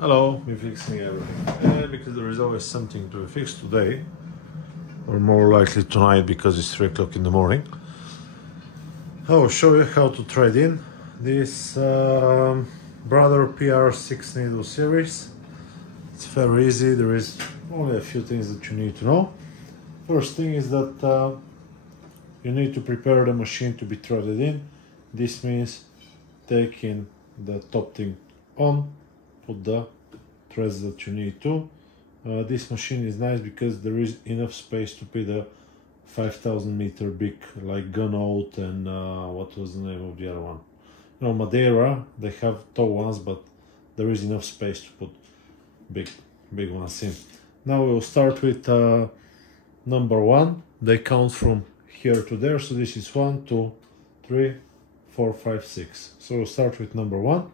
Hello, we're fixing everything. Because there is always something to fix today, or more likely tonight because it's 3 o'clock in the morning. I will show you how to thread in this Brother PR6 needle series. It's very easy. There is only a few things that you need to know. First thing is that you need to prepare the machine to be threaded in. This means taking the top thing on, put the threads that you need to. This machine is nice because there is enough space to put a 5,000 meter big, like gun out and what was the name of the other one? You know, Madeira, they have tall ones, but there is enough space to put big ones in. Now we'll start with number 1. They count from here to there, so this is 1, 2, 3, 4, 5, 6. So we'll start with number 1.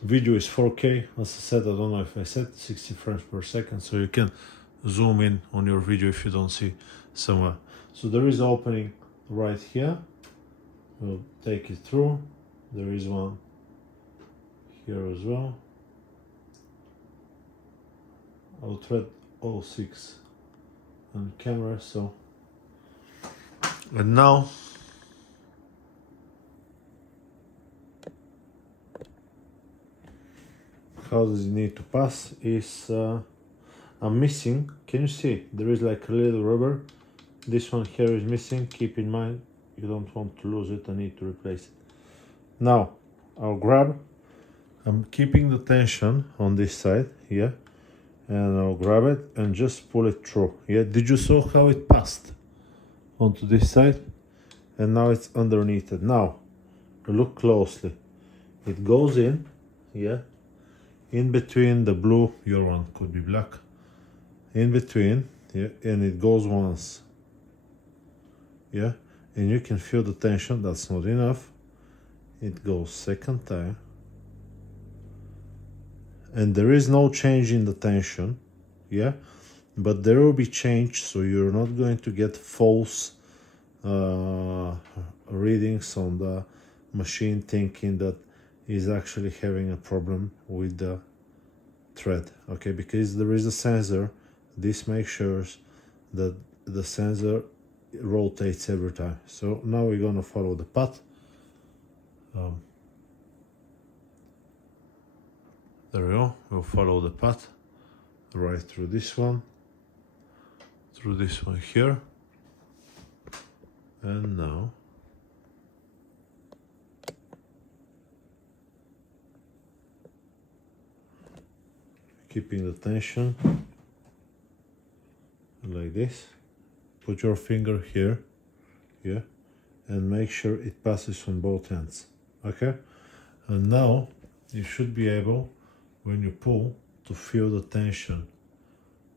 Video is 4K, as I said. I don't know if I said 60 frames per second, so you can zoom in on your video if you don't see somewhere. So there is an opening right here. We'll take it through. There is one here as well. I'll thread all 6 on camera. So, and now how does it need to pass is I'm missing, can you see, there is like a little rubber. This one here is missing. Keep in mind, you don't want to lose it. I need to replace it. Now I'll grab, I'm keeping the tension on this side here, and I'll grab it and just pull it through. Yeah, did you see how it passed onto this side? And now it's underneath it. Now look closely, it goes in, yeah, in between the blue, your one could be black, in between, yeah, and it goes once, yeah, and you can feel the tension. That's not enough. It goes second time, and there is no change in the tension, yeah, but there will be change, so you're not going to get false readings on the machine, thinking that is actually having a problem with the thread, okay, because there is a sensor. This makes sure that the sensor rotates every time. So now we're gonna follow the path. There we go. We'll follow the path right through this one here, and now keeping the tension like this. Put your finger here, yeah, and make sure it passes on both ends, okay? And now you should be able, when you pull, to feel the tension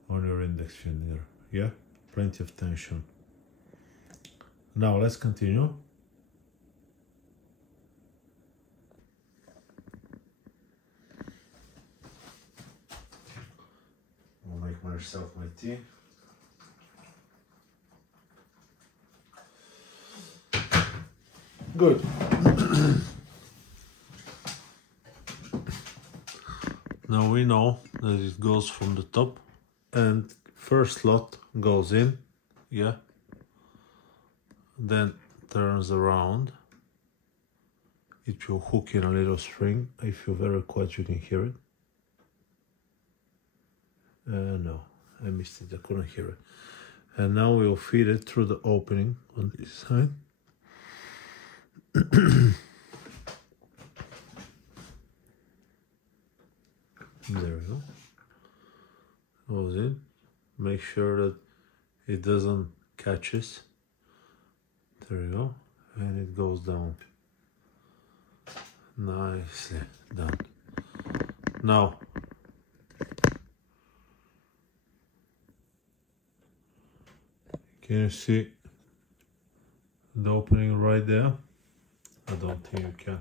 on your index finger, yeah? Plenty of tension. Now let's continue. I'll make myself my tea. Good. Now we know that it goes from the top, and first slot goes in, yeah, then turns around. It will hook in a little string. If you're very quiet, you can hear it. No, I missed it, I couldn't hear it. And now we'll feed it through the opening on this side. There we go. Goes in. Make sure that it doesn't catch it. There we go. And it goes down. Nicely done. Now can you see the opening right there? I don't think you can.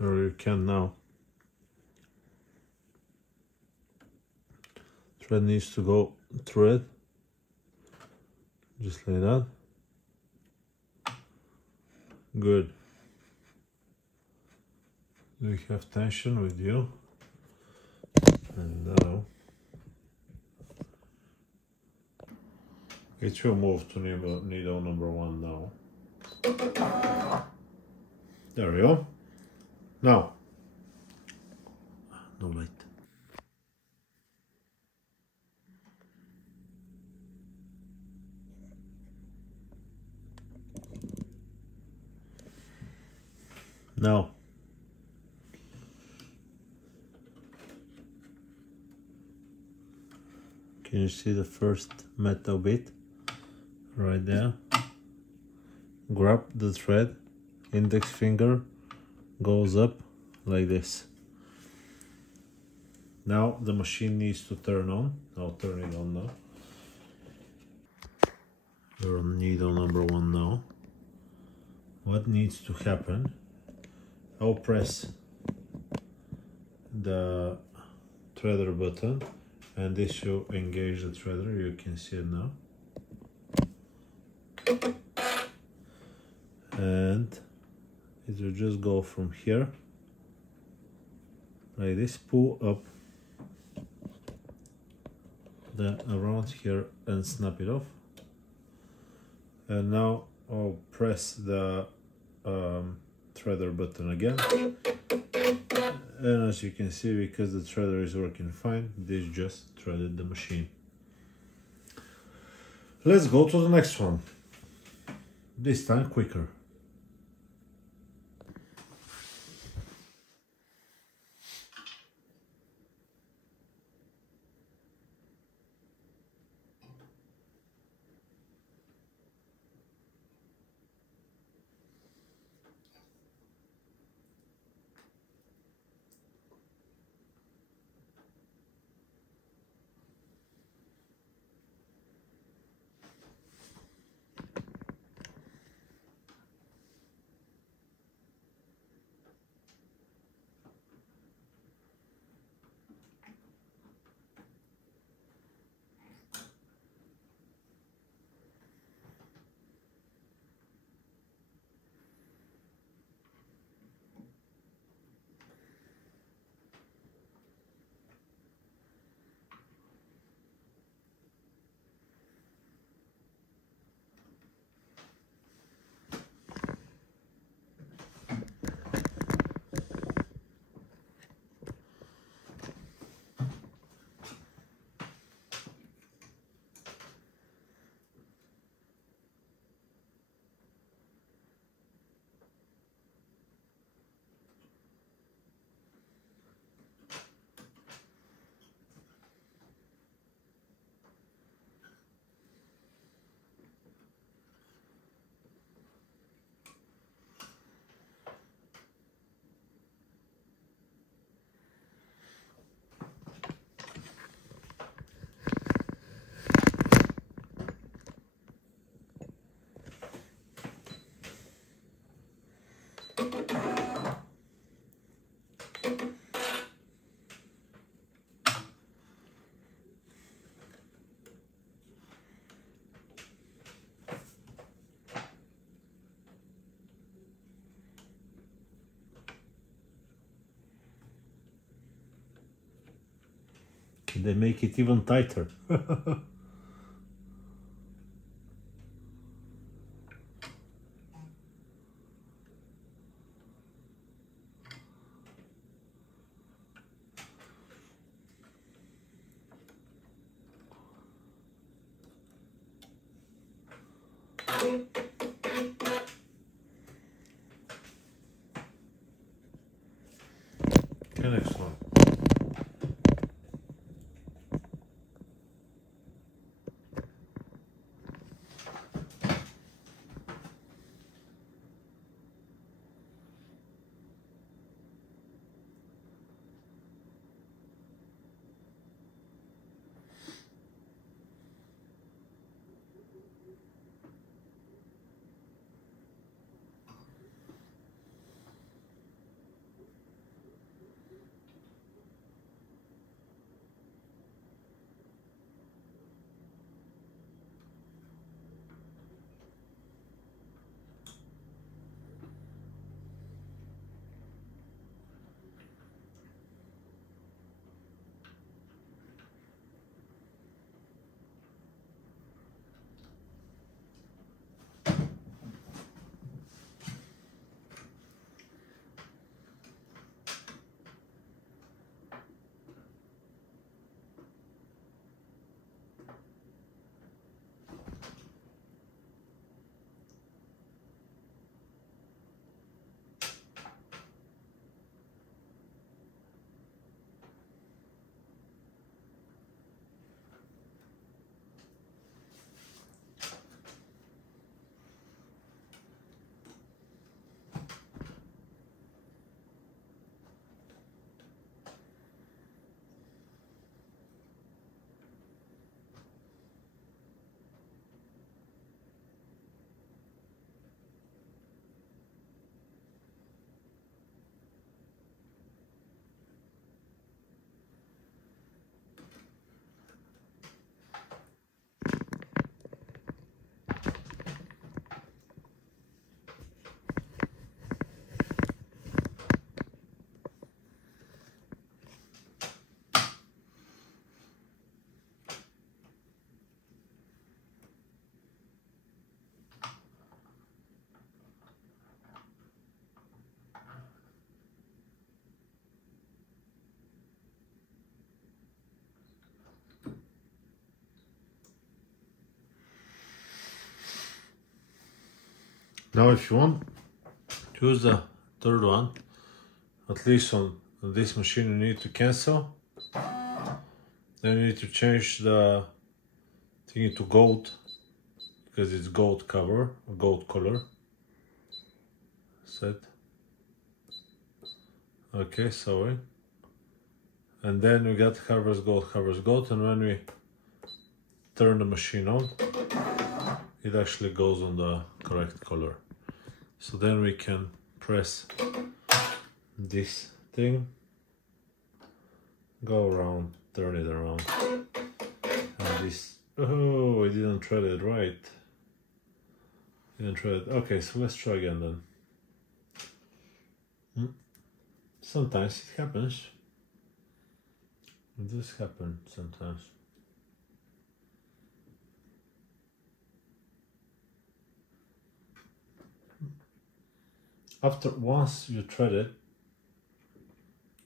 Or you can now. Thread needs to go thread, just like that. Good. We have tension with you, and now it will move to needle number 1 now. There we go. Now, no light. Now, can you see the first metal bit right there? Grab the thread, index finger goes up like this. Now the machine needs to turn on. I'll turn it on now. We're on needle number 1 now. What needs to happen? I'll press the threader button and this will engage the threader. You can see it now. And it will just go from here like this, pull up the around here and snap it off. And now I'll press the threader button again, and as you can see, because the threader is working fine, this just threaded the machine. Let's go to the next one, this time quicker. They make it even tighter. Okay, next one. Now if you want to use the third one, at least on this machine you need to cancel. Then you need to change the thingy to gold, because it's gold cover, gold color. Set. Okay, sorry. And then we got harvest gold, and when we turn the machine on, it actually goes on the correct color. So then we can press this thing, go around, turn it around, and this, oh, I didn't thread it right. Didn't thread it. Okay, so let's try again then. Sometimes it happens. It does happen sometimes. After once you thread it,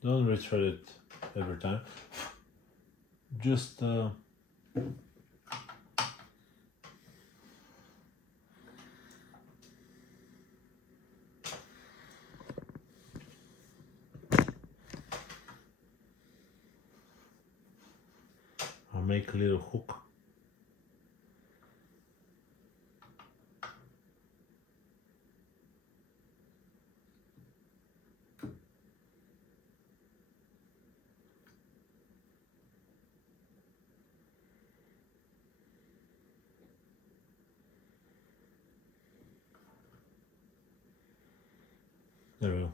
don't retread it every time. Just I'll make a little hook. There we go.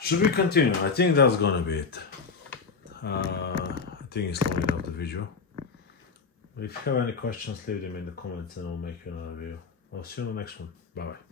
Should we continue? I think that's gonna be it. I think it's long enough the video. If you have any questions, leave them in the comments and I'll make you another video. I'll see you on the next one. Bye bye.